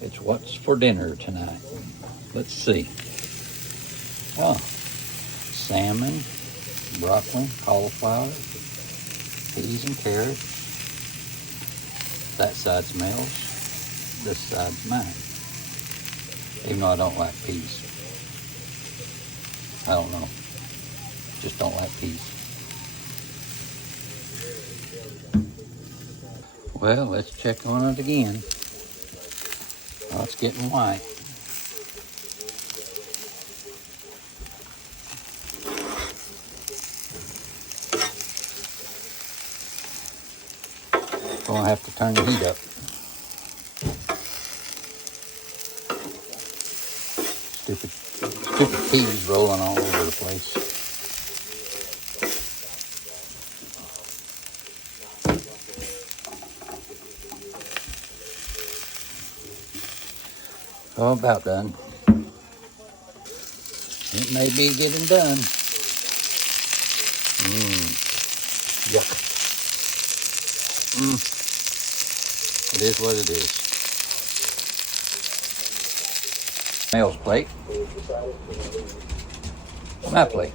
It's what's for dinner tonight. Let's see. Oh, salmon, broccoli, cauliflower, peas and carrots. That side's Mel's, this side's mine. Even though I don't like peas. I don't know. Just don't like peas. Well, let's check on it again. Oh, it's getting white. Gonna have to turn the heat up. Stupid peas rolling all over the place. Oh, about done. It may be getting done. Yuck. It is what it is. Mel's plate. My plate.